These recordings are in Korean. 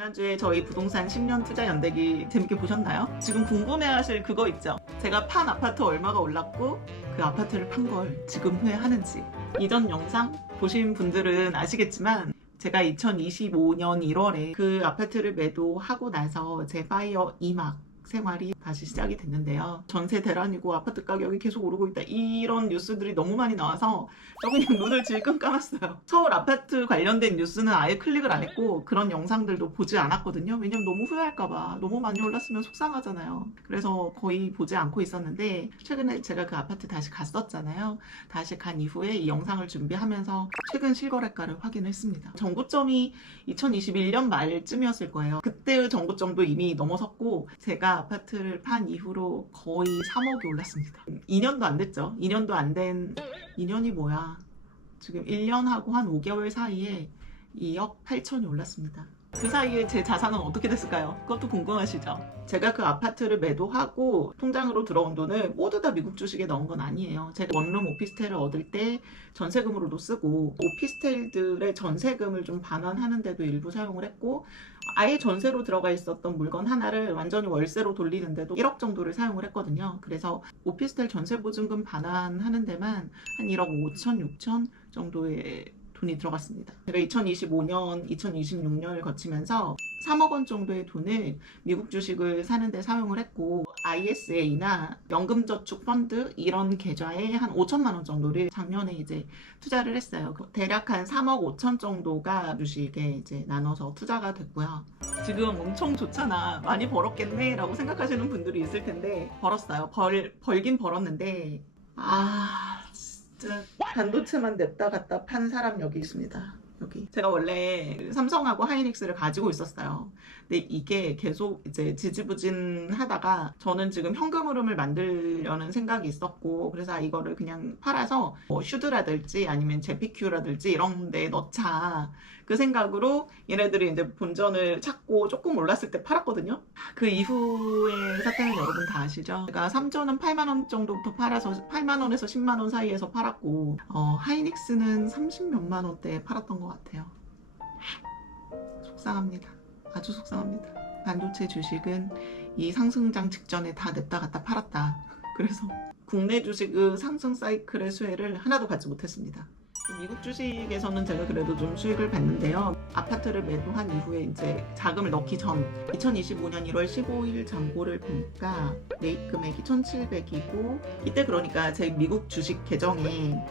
지난주에 저희 부동산 10년 투자 연대기 재밌게 보셨나요? 지금 궁금해하실 그거 있죠? 제가 판 아파트 얼마가 올랐고 그 아파트를 판 걸 지금 후회하는지. 이전 영상 보신 분들은 아시겠지만 제가 2025년 1월에 그 아파트를 매도하고 나서 제 파이어 2막 생활이 다시 시작이 됐는데요. 전세 대란이고 아파트 가격이 계속 오르고 있다, 이런 뉴스들이 너무 많이 나와서 저 그냥 눈을 질끈 감았어요. 서울 아파트 관련된 뉴스는 아예 클릭을 안 했고 그런 영상들도 보지 않았거든요. 왜냐면 너무 후회할까봐. 너무 많이 올랐으면 속상하잖아요. 그래서 거의 보지 않고 있었는데 최근에 제가 그 아파트 다시 갔었잖아요. 다시 간 이후에 이 영상을 준비하면서 최근 실거래가를 확인했습니다. 전고점이 2021년 말쯤이었을 거예요. 그때의 전고점도 이미 넘어섰고 제가 아파트를 판 이후로 거의 3억이 올랐습니다. 2년도 안 됐죠. 2년도 안 된, 2년이 뭐야. 지금 1년하고 한 5개월 사이에 2억 8천이 올랐습니다. 그 사이에 제 자산은 어떻게 됐을까요? 그것도 궁금하시죠? 제가 그 아파트를 매도하고 통장으로 들어온 돈을 모두 다 미국 주식에 넣은 건 아니에요. 제가 원룸 오피스텔을 얻을 때 전세금으로도 쓰고 오피스텔들의 전세금을 좀 반환하는 데도 일부 사용을 했고 아예 전세로 들어가 있었던 물건 하나를 완전히 월세로 돌리는데도 1억 정도를 사용을 했거든요. 그래서 오피스텔 전세 보증금 반환하는 데만 한 1억 5천, 6천 정도의 돈이 들어갔습니다. 제가 2025년, 2026년을 거치면서 3억 원 정도의 돈을 미국 주식을 사는데 사용을 했고 ISA나 연금저축 펀드 이런 계좌에 한 5천만 원 정도를 작년에 이제 투자를 했어요. 대략 한 3억 5천 정도가 주식에 이제 나눠서 투자가 됐고요. 지금 엄청 좋잖아, 많이 벌었겠네 라고 생각하시는 분들이 있을 텐데 벌었어요. 벌긴 벌었는데 진짜 반도체만 냈다 갔다 판 사람 여기 있습니다. 여기 제가 원래 삼성하고 하이닉스를 가지고 있었어요. 근데 이게 계속 이제 지지부진하다가 저는 지금 현금 흐름을 만들려는 생각이 있었고 그래서 이거를 그냥 팔아서 뭐 슈드라든지 아니면 제피큐라든지 이런 데 넣자, 그 생각으로 얘네들이 이제 본전을 찾고 조금 올랐을 때 팔았거든요. 그 이후의 사태는 여러분 다 아시죠? 제가 3조는 8만 원 정도부터 팔아서 8만 원에서 10만 원 사이에서 팔았고 하이닉스는 30몇만 원대에 팔았던 것 같아요. 속상합니다. 아주 속상합니다. 반도체 주식은 이 상승장 직전에 다 냈다 갔다 팔았다. 그래서 국내 주식의 상승 사이클의 수혜를 하나도 받지 못했습니다. 미국 주식에서는 제가 그래도 좀 수익을 봤는데요. 아파트를 매도한 이후에 이제 자금을 넣기 전 2025년 1월 15일 잔고를 보니까 매입 금액이 1,700이고 이때 그러니까 제 미국 주식 계정에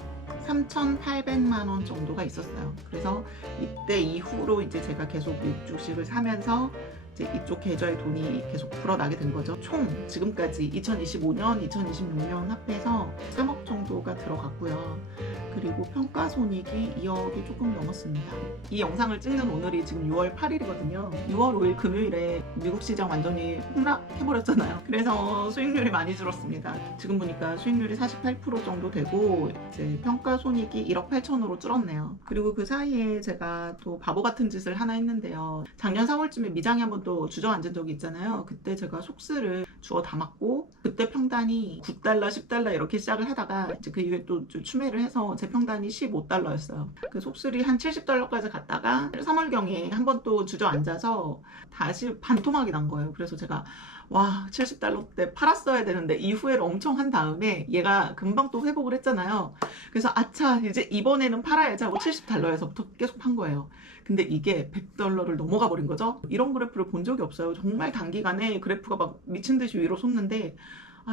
3,800만 원 정도가 있었어요. 그래서 이때 이후로 이제 제가 계속 미국 주식을 사면서 이제 이쪽 계좌에 돈이 계속 불어나게 된 거죠. 총 지금까지 2025년, 2026년 합해서 3억 정도가 들어갔고요. 그리고 평가손익이 2억이 조금 넘었습니다. 이 영상을 찍는 오늘이 지금 6월 8일이거든요. 6월 5일 금요일에 미국 시장 완전히 폭락해버렸잖아요. 그래서 수익률이 많이 줄었습니다. 지금 보니까 수익률이 48% 정도 되고 이제 평가손익이 1억 8천으로 줄었네요. 그리고 그 사이에 제가 또 바보 같은 짓을 하나 했는데요. 작년 4월쯤에 미장에 한번 또 주저앉은 적이 있잖아요. 그때 제가 속스를 주워 담았고 그때 평단이 9달러, 10달러 이렇게 시작을 하다가 이제 그 이후에 또 추매를 해서 제 평단이 15달러였어요. 그 속술이 한 70달러까지 갔다가 3월경에 한 번 또 주저앉아서 다시 반토막이 난 거예요. 그래서 제가 70달러 때 팔았어야 되는데 이후에를 엄청 한 다음에 얘가 금방 또 회복을 했잖아요. 그래서 아차, 이제 이번에는 팔아야지 하고 70달러에서부터 계속 판 거예요. 근데 이게 100달러를 넘어가 버린 거죠. 이런 그래프를 본 적이 없어요. 정말 단기간에 그래프가 막 미친 듯이 위로 솟는데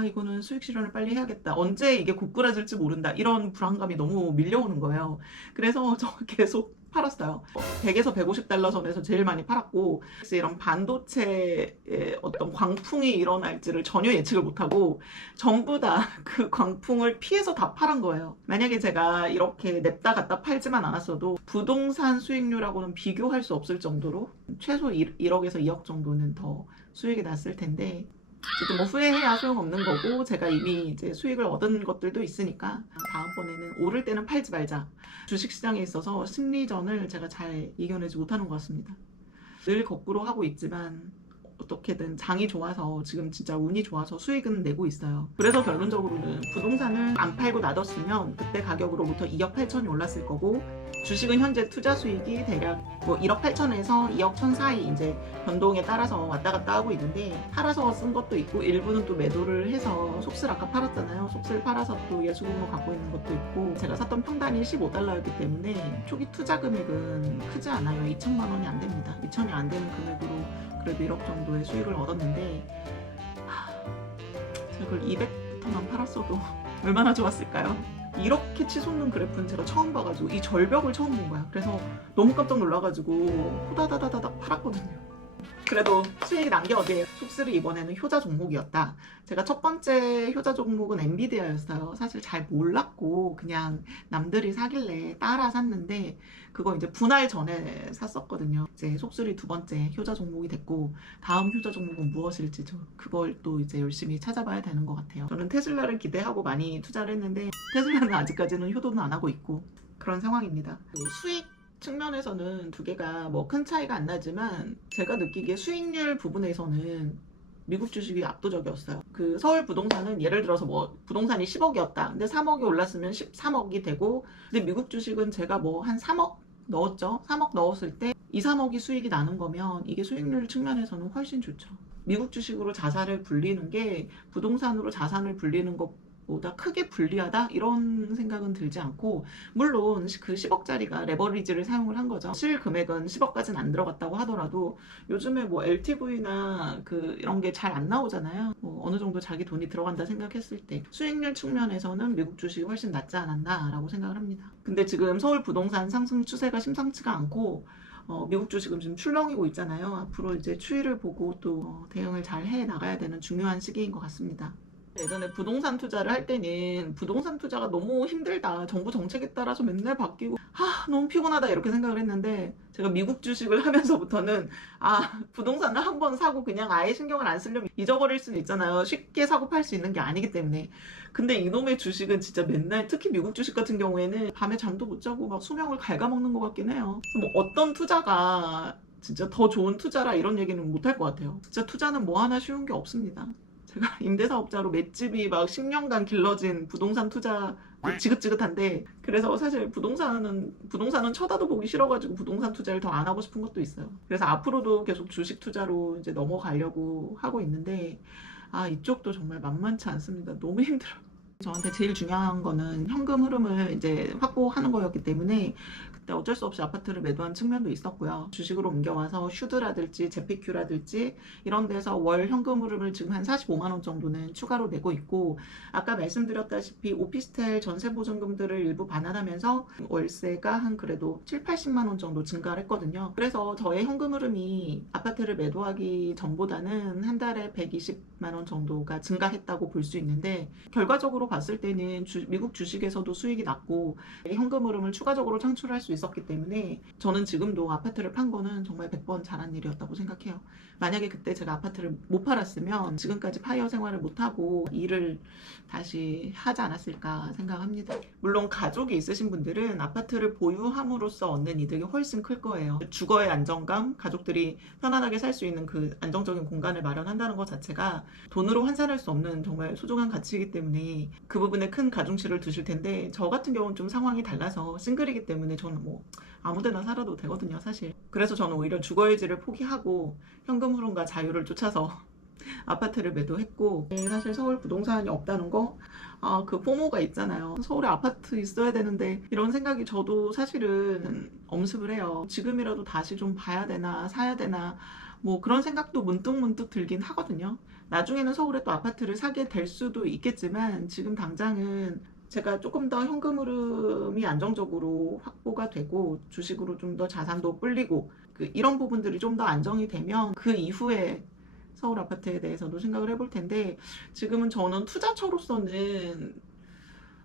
이거는 수익 실현을 빨리 해야겠다, 언제 이게 고꾸라질지 모른다, 이런 불안감이 너무 밀려오는 거예요. 그래서 저 계속 팔았어요. 100에서 150달러 선에서 제일 많이 팔았고 이런 반도체의 어떤 광풍이 일어날지를 전혀 예측을 못하고 전부 다 그 광풍을 피해서 다 팔은 거예요. 만약에 제가 이렇게 냅다 갖다 팔지만 않았어도 부동산 수익률하고는 비교할 수 없을 정도로 최소 1억에서 2억 정도는 더 수익이 났을 텐데 저도 뭐 후회해야 소용없는 거고 제가 이미 이제 수익을 얻은 것들도 있으니까 다음번에는 오를 때는 팔지 말자. 주식시장에 있어서 심리전을 제가 잘 이겨내지 못하는 것 같습니다. 늘 거꾸로 하고 있지만 어떻게든 장이 좋아서 지금 진짜 운이 좋아서 수익은 내고 있어요. 그래서 결론적으로는 부동산을 안 팔고 놔뒀으면 그때 가격으로부터 2억 8천이 올랐을 거고, 주식은 현재 투자 수익이 대략 뭐 1억 8천에서 2억 1천 사이 이제 변동에 따라서 왔다 갔다 하고 있는데, 팔아서 쓴 것도 있고 일부는 또 매도를 해서 속스를 아까 팔았잖아요. 속스를 팔아서 또 예수금으로 갖고 있는 것도 있고, 제가 샀던 평단이 15달러였기 때문에 초기 투자 금액은 크지 않아요. 2천만 원이 안 됩니다. 2천이 안 되는 금액으로 그래도 1억 정도의 수익을 얻었는데, 제가 그걸 200부터만 팔았어도 얼마나 좋았을까요? 이렇게 치솟는 그래프는 제가 처음 봐가지고 이 절벽을 처음 본 거야. 그래서 너무 깜짝 놀라가지고 후다다다다닥 팔았거든요. 그래도 수익이 난 게 어디예요? 속스를 이번에는 효자 종목이었다. 제가 첫 번째 효자 종목은 엔비디아였어요. 사실 잘 몰랐고 그냥 남들이 사길래 따라 샀는데, 그거 이제 분할 전에 샀었거든요. 이제 속술이 두 번째 효자 종목이 됐고, 다음 효자 종목은 무엇일지 그걸 또 이제 열심히 찾아봐야 되는 것 같아요. 저는 테슬라를 기대하고 많이 투자를 했는데 테슬라는 아직까지는 효도는 안 하고 있고 그런 상황입니다. 수익 측면에서는 두 개가 뭐 큰 차이가 안 나지만, 제가 느끼기에 수익률 부분에서는 미국 주식이 압도적이었어요. 그 서울 부동산은 예를 들어서 뭐 부동산이 10억이었다. 근데 3억이 올랐으면 13억이 되고, 근데 미국 주식은 제가 뭐 한 3억 넣었죠. 3억 넣었을 때 2, 3억이 수익이 나는 거면 이게 수익률 측면에서는 훨씬 좋죠. 미국 주식으로 자산을 불리는 게 부동산으로 자산을 불리는 것보다 크게 불리하다 이런 생각은 들지 않고, 물론 그 10억짜리가 레버리지를 사용을 한 거죠. 실 금액은 10억까지는 안 들어갔다고 하더라도 요즘에 뭐 LTV나 그 이런 게 잘 안 나오잖아요. 뭐 어느 정도 자기 돈이 들어간다 생각했을 때 수익률 측면에서는 미국 주식이 훨씬 낫지 않았나 라고 생각을 합니다. 근데 지금 서울 부동산 상승 추세가 심상치가 않고 미국 주식은 지금 출렁이고 있잖아요. 앞으로 이제 추이를 보고 또 대응을 잘 해 나가야 되는 중요한 시기인 것 같습니다. 예전에 부동산 투자를 할 때는 부동산 투자가 너무 힘들다, 정부 정책에 따라서 맨날 바뀌고 너무 피곤하다 이렇게 생각을 했는데, 제가 미국 주식을 하면서부터는 부동산을 한번 사고 그냥 아예 신경을 안 쓰려면 잊어버릴 수는 있잖아요. 쉽게 사고 팔 수 있는 게 아니기 때문에. 근데 이놈의 주식은 진짜 맨날, 특히 미국 주식 같은 경우에는 밤에 잠도 못 자고 막 수명을 갉아먹는 것 같긴 해요. 뭐 어떤 투자가 진짜 더 좋은 투자라 이런 얘기는 못 할 것 같아요. 진짜 투자는 뭐 하나 쉬운 게 없습니다. 제가 임대사업자로 맷집이 막 10년간 길러진 부동산 투자 지긋지긋한데, 그래서 사실 부동산은 쳐다도 보기 싫어가지고 부동산 투자를 더 안 하고 싶은 것도 있어요. 그래서 앞으로도 계속 주식 투자로 이제 넘어가려고 하고 있는데, 이쪽도 정말 만만치 않습니다. 너무 힘들어요. 저한테 제일 중요한 거는 현금 흐름을 이제 확보하는 거였기 때문에 그때 어쩔 수 없이 아파트를 매도한 측면도 있었고요. 주식으로 옮겨와서 슈드라든지 제피큐라든지 이런 데서 월 현금 흐름을 지금 한 45만 원 정도는 추가로 내고 있고, 아까 말씀드렸다시피 오피스텔 전세 보증금들을 일부 반환하면서 월세가 한 그래도 7, 80만 원 정도 증가를 했거든요. 그래서 저의 현금 흐름이 아파트를 매도하기 전보다는 한 달에 120만 원 정도가 증가했다고 볼 수 있는데, 결과적으로 봤을 때는 미국 주식에서도 수익이 났고 현금 흐름을 추가적으로 창출할 수 있었기 때문에, 저는 지금도 아파트를 판 거는 정말 100번 잘한 일이었다고 생각해요. 만약에 그때 제가 아파트를 못 팔았으면 지금까지 파이어 생활을 못하고 일을 다시 하지 않았을까 생각합니다. 물론 가족이 있으신 분들은 아파트를 보유함으로써 얻는 이득이 훨씬 클 거예요. 주거의 안정감, 가족들이 편안하게 살 수 있는 그 안정적인 공간을 마련한다는 것 자체가 돈으로 환산할 수 없는 정말 소중한 가치이기 때문에 그 부분에 큰 가중치를 두실 텐데, 저 같은 경우는 좀 상황이 달라서 싱글이기 때문에 저는 뭐 아무데나 살아도 되거든요, 사실. 그래서 저는 오히려 주거의 질을 포기하고 현금 흐름과 자유를 쫓아서 아파트를 매도했고, 사실 서울 부동산이 없다는 거, 그 포모가 있잖아요. 서울에 아파트 있어야 되는데 이런 생각이 저도 사실은 엄습을 해요. 지금이라도 다시 좀 봐야 되나 사야 되나 뭐 그런 생각도 문득문득 들긴 하거든요. 나중에는 서울에 또 아파트를 사게 될 수도 있겠지만, 지금 당장은 제가 조금 더 현금 흐름이 안정적으로 확보가 되고 주식으로 좀 더 자산도 불리고 이런 부분들이 좀 더 안정이 되면 그 이후에 서울 아파트에 대해서도 생각을 해볼 텐데, 지금은 저는 투자처로서는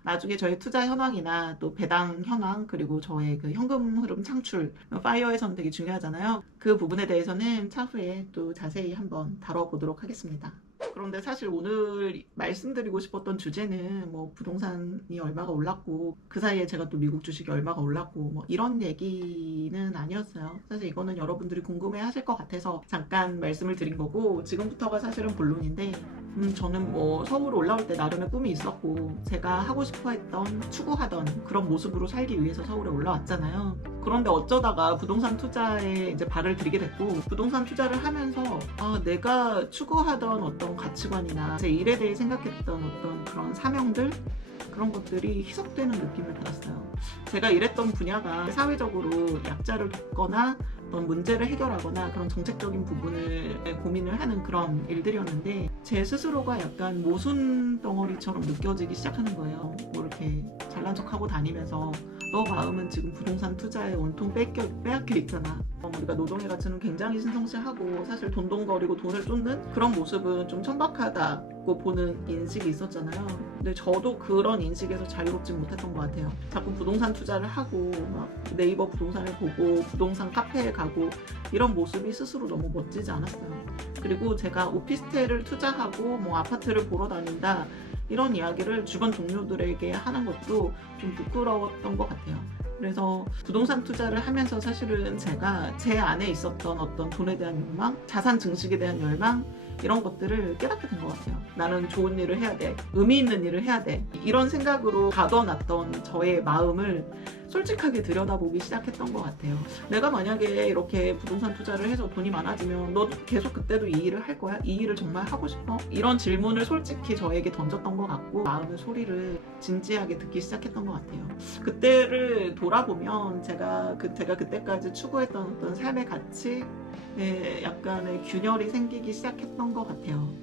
나중에 저의 투자 현황이나 또 배당 현황, 그리고 저의 그 현금 흐름 창출, 파이어에서는 되게 중요하잖아요. 그 부분에 대해서는 차후에 또 자세히 한번 다뤄보도록 하겠습니다. 그런데 사실 오늘 말씀드리고 싶었던 주제는 뭐 부동산이 얼마가 올랐고 그 사이에 제가 또 미국 주식이 얼마가 올랐고 뭐 이런 얘기는 아니었어요. 사실 이거는 여러분들이 궁금해 하실 것 같아서 잠깐 말씀을 드린 거고, 지금부터가 사실은 본론인데, 저는 뭐 서울 올라올 때 나름의 꿈이 있었고 제가 하고 싶어 했던, 추구하던 그런 모습으로 살기 위해서 서울에 올라왔잖아요. 그런데 어쩌다가 부동산 투자에 이제 발을 들이게 됐고, 부동산 투자를 하면서 내가 추구하던 어떤 가치관이나 제 일에 대해 생각했던 어떤 그런 사명들, 그런 것들이 희석되는 느낌을 받았어요. 제가 일했던 분야가 사회적으로 약자를 돕거나 어떤 문제를 해결하거나 그런 정책적인 부분을 고민을 하는 그런 일들이었는데, 제 스스로가 약간 모순 덩어리처럼 느껴지기 시작하는 거예요. 뭐 이렇게 잘난 척하고 다니면서 너 마음은 지금 부동산 투자에 온통 빼앗겨 있잖아. 우리가 노동의 가치는 굉장히 신성시하고 사실 돈돈거리고 돈을 쫓는 그런 모습은 좀 천박하다고 보는 인식이 있었잖아요. 근데 저도 그런 인식에서 자유롭지 못했던 것 같아요. 자꾸 부동산 투자를 하고 막 네이버 부동산을 보고 부동산 카페에 가고 이런 모습이 스스로 너무 멋지지 않았어요. 그리고 제가 오피스텔을 투자하고 뭐 아파트를 보러 다닌다, 이런 이야기를 주변 동료들에게 하는 것도 좀 부끄러웠던 것 같아요. 그래서 부동산 투자를 하면서 사실은 제가 제 안에 있었던 어떤 돈에 대한 욕망, 자산 증식에 대한 열망, 이런 것들을 깨닫게 된 것 같아요. 나는 좋은 일을 해야 돼, 의미 있는 일을 해야 돼, 이런 생각으로 가둬놨던 저의 마음을 솔직하게 들여다보기 시작했던 것 같아요. 내가 만약에 이렇게 부동산 투자를 해서 돈이 많아지면 너도 계속 그때도 이 일을 할 거야? 이 일을 정말 하고 싶어? 이런 질문을 솔직히 저에게 던졌던 것 같고, 마음의 소리를 진지하게 듣기 시작했던 것 같아요. 그때를 돌아보면 제가 그때까지 추구했던 어떤 삶의 가치, 약간의 균열이 생기기 시작했던 것 같아요.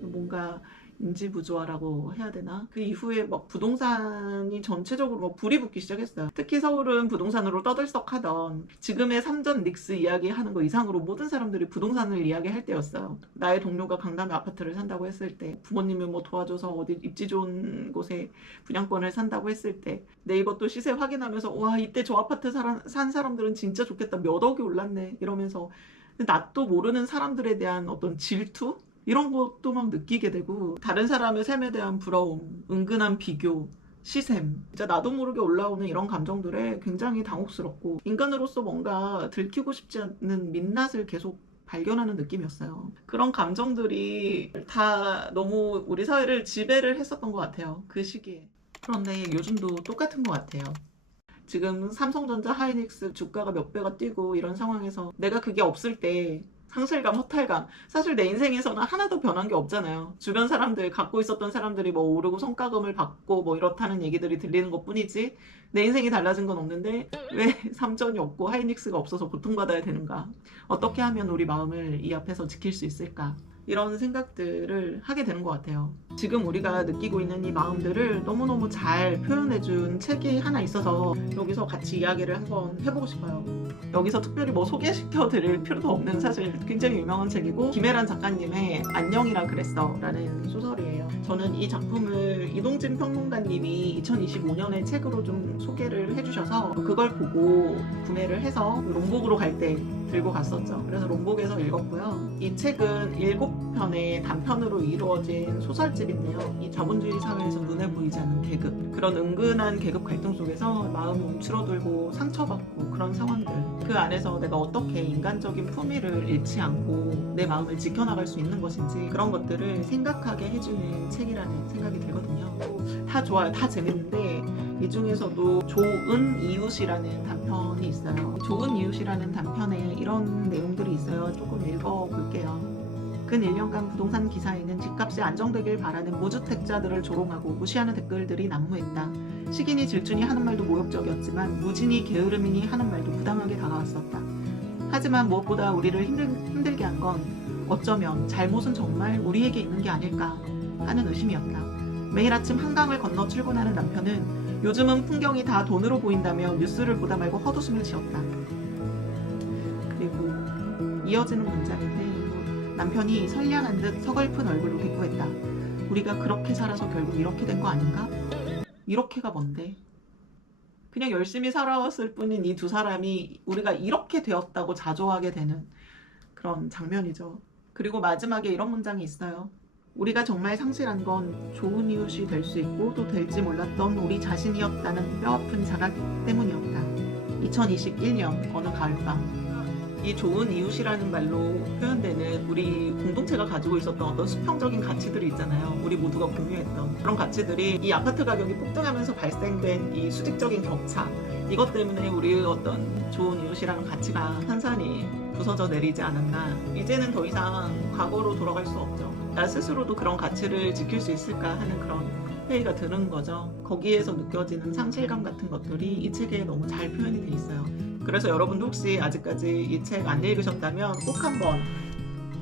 뭔가 인지부조화라고 해야 되나? 그 이후에 막 부동산이 전체적으로 막 불이 붙기 시작했어요. 특히 서울은 부동산으로 떠들썩하던, 지금의 삼전 닉스 이야기하는 거 이상으로 모든 사람들이 부동산을 이야기할 때였어요. 나의 동료가 강남에 아파트를 산다고 했을 때, 부모님이 뭐 도와줘서 어디 입지 좋은 곳에 분양권을 산다고 했을 때, 네이버 또 시세 확인하면서 와, 이때 저 아파트 산 사람들은 진짜 좋겠다, 몇 억이 올랐네 이러면서 낯도 모르는 사람들에 대한 어떤 질투? 이런 것도 막 느끼게 되고, 다른 사람의 삶에 대한 부러움, 은근한 비교, 시샘, 진짜 나도 모르게 올라오는 이런 감정들에 굉장히 당혹스럽고, 인간으로서 뭔가 들키고 싶지 않는 민낯을 계속 발견하는 느낌이었어요. 그런 감정들이 다 너무 우리 사회를 지배를 했었던 것 같아요, 그 시기에. 그런데 요즘도 똑같은 것 같아요. 지금 삼성전자, 하이닉스 주가가 몇 배가 뛰고 이런 상황에서 내가 그게 없을 때 상실감, 허탈감, 사실 내 인생에서는 하나도 변한 게 없잖아요. 주변 사람들, 갖고 있었던 사람들이 뭐 오르고 성과금을 받고 뭐 이렇다는 얘기들이 들리는 것 뿐이지 내 인생이 달라진 건 없는데 왜 삼전이 없고 하이닉스가 없어서 고통받아야 되는가? 어떻게 하면 우리 마음을 이 앞에서 지킬 수 있을까? 이런 생각들을 하게 되는 것 같아요. 지금 우리가 느끼고 있는 이 마음들을 너무너무 잘 표현해준 책이 하나 있어서 여기서 같이 이야기를 한번 해보고 싶어요. 여기서 특별히 뭐 소개시켜 드릴 필요도 없는 사실 굉장히 유명한 책이고, 김혜란 작가님의 안녕이라 그랬어 라는 소설이에요. 저는 이 작품을 이동진 평론가님이 2025년에 책으로 좀 소개를 해주셔서 그걸 보고 구매를 해서 롱복으로 갈 때 들고 갔었죠. 그래서 롱복에서 읽었고요. 이 책은 7편의 단편으로 이루어진 소설집인데요. 이 자본주의 사회에서 눈에 보이지 않는 계급, 그런 은근한 계급 갈등 속에서 마음이 움츠러들고 상처받고 그런 상황들, 그 안에서 내가 어떻게 인간적인 품위를 잃지 않고 내 마음을 지켜나갈 수 있는 것인지, 그런 것들을 생각하게 해주는 책이라는 생각이 들거든요. 다 좋아요. 다 재밌는데 이 중에서도 좋은 이웃이라는 단편이 있어요. 좋은 이웃이라는 단편에 이런 내용들이 있어요. 조금 읽어볼게요. 근 1년간 부동산 기사에는 집값이 안정되길 바라는 무주택자들을 조롱하고 무시하는 댓글들이 난무했다. 식인이 질투니 하는 말도 모욕적이었지만 무진이 게으름이니 하는 말도 부당하게 다가왔었다. 하지만 무엇보다 우리를 힘들게 한 건 어쩌면 잘못은 정말 우리에게 있는 게 아닐까 하는 의심이었다. 매일 아침 한강을 건너 출근하는 남편은 요즘은 풍경이 다 돈으로 보인다며 뉴스를 보다 말고 헛웃음을 지었다. 그리고 이어지는 문장인데, 남편이 선량한 듯 서글픈 얼굴로 대꾸했다. 우리가 그렇게 살아서 결국 이렇게 된 거 아닌가? 이렇게가 뭔데? 그냥 열심히 살아왔을 뿐인 이 두 사람이 우리가 이렇게 되었다고 자조하게 되는 그런 장면이죠. 그리고 마지막에 이런 문장이 있어요. 우리가 정말 상실한 건 좋은 이웃이 될 수 있고 또 될지 몰랐던 우리 자신이었다는 뼈아픈 자각 때문이었다. 2021년 어느 가을밤, 이 좋은 이웃이라는 말로 표현되는 우리 공동체가 가지고 있었던 어떤 수평적인 가치들이 있잖아요. 우리 모두가 공유했던 그런 가치들이 이 아파트 가격이 폭등하면서 발생된 이 수직적인 격차, 이것 때문에 우리의 어떤 좋은 이웃이라는 가치가 산산이 부서져 내리지 않았나. 이제는 더 이상 과거로 돌아갈 수 없죠. 나 스스로도 그런 가치를 지킬 수 있을까 하는 그런 회의가 드는 거죠. 거기에서 느껴지는 상실감 같은 것들이 이 책에 너무 잘 표현이 돼 있어요. 그래서 여러분도 혹시 아직까지 이 책 안 읽으셨다면 꼭 한번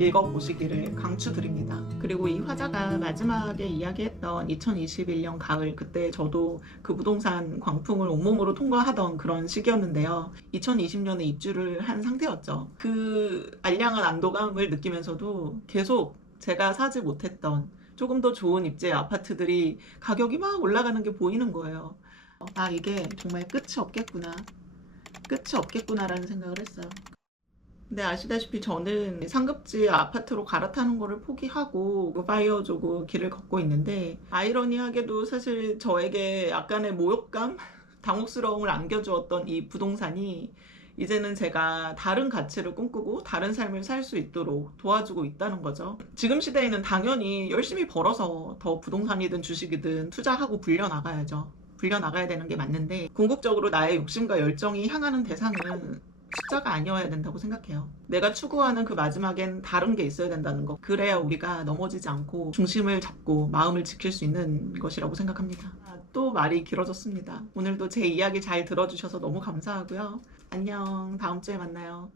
읽어보시기를 강추드립니다. 그리고 이 화자가 마지막에 이야기했던 2021년 가을, 그때 저도 그 부동산 광풍을 온몸으로 통과하던 그런 시기였는데요. 2020년에 입주를 한 상태였죠. 그 알량한 안도감을 느끼면서도 계속 제가 사지 못했던 조금 더 좋은 입지의 아파트들이 가격이 막 올라가는 게 보이는 거예요. 아, 이게 정말 끝이 없겠구나라는 생각을 했어요. 근데 아시다시피 저는 상급지 아파트로 갈아타는 거를 포기하고 파이어족으로 길을 걷고 있는데, 아이러니하게도 사실 저에게 약간의 모욕감, 당혹스러움을 안겨주었던 이 부동산이 이제는 제가 다른 가치를 꿈꾸고 다른 삶을 살 수 있도록 도와주고 있다는 거죠. 지금 시대에는 당연히 열심히 벌어서 더 부동산이든 주식이든 투자하고 불려나가야죠. 불려나가야 되는 게 맞는데, 궁극적으로 나의 욕심과 열정이 향하는 대상은 숫자가 아니어야 된다고 생각해요. 내가 추구하는 그 마지막엔 다른 게 있어야 된다는 거. 그래야 우리가 넘어지지 않고 중심을 잡고 마음을 지킬 수 있는 것이라고 생각합니다. 또 말이 길어졌습니다. 오늘도 제 이야기 잘 들어주셔서 너무 감사하고요. 안녕. 다음 주에 만나요.